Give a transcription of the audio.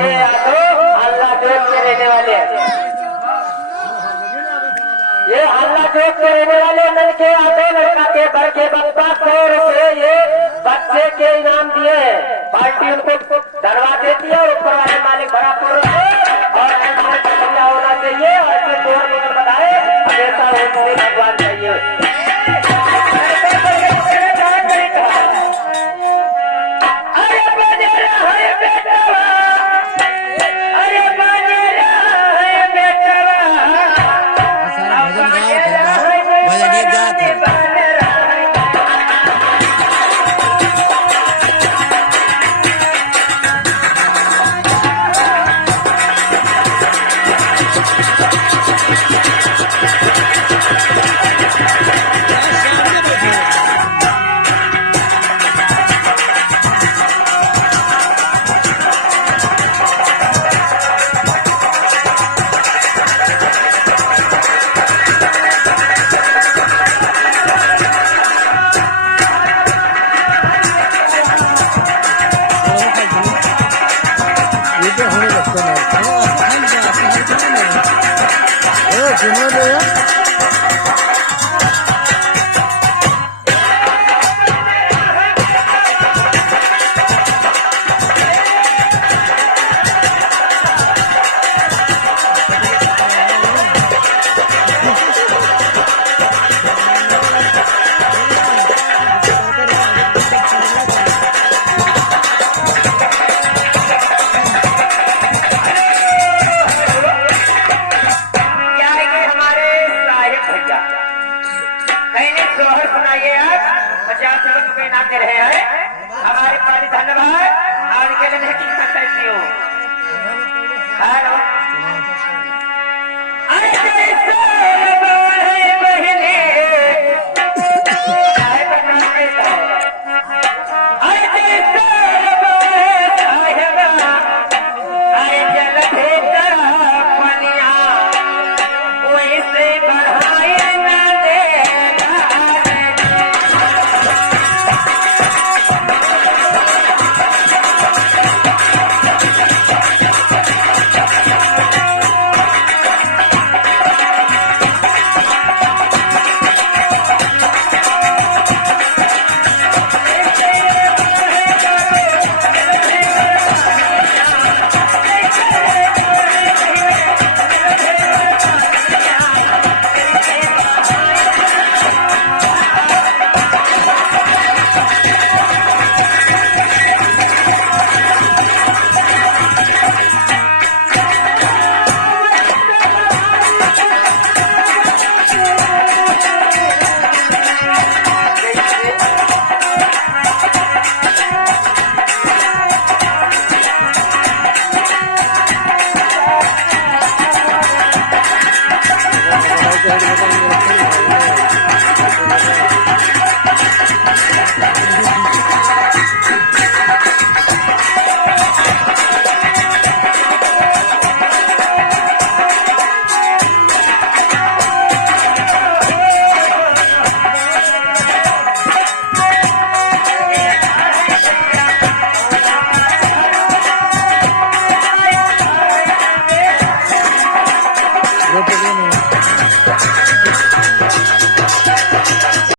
अल्लाह देश के रहने वाले ये अल्लाह देश के रहने वाले नल के आते लड़का के बड़ के बप्पा 100 रुपये ये बच्चे के इनाम दिए हैं। पार्टी उनको डरवा देती है। ऊपर वाले मालिक बड़ा और होना चाहिए और ऐसे चोर नहीं बताए हमेशा उनसे भगवान चाहिए। हमारे पास धन्यवाद और के लिए की कैसी हो हेलो Gracias.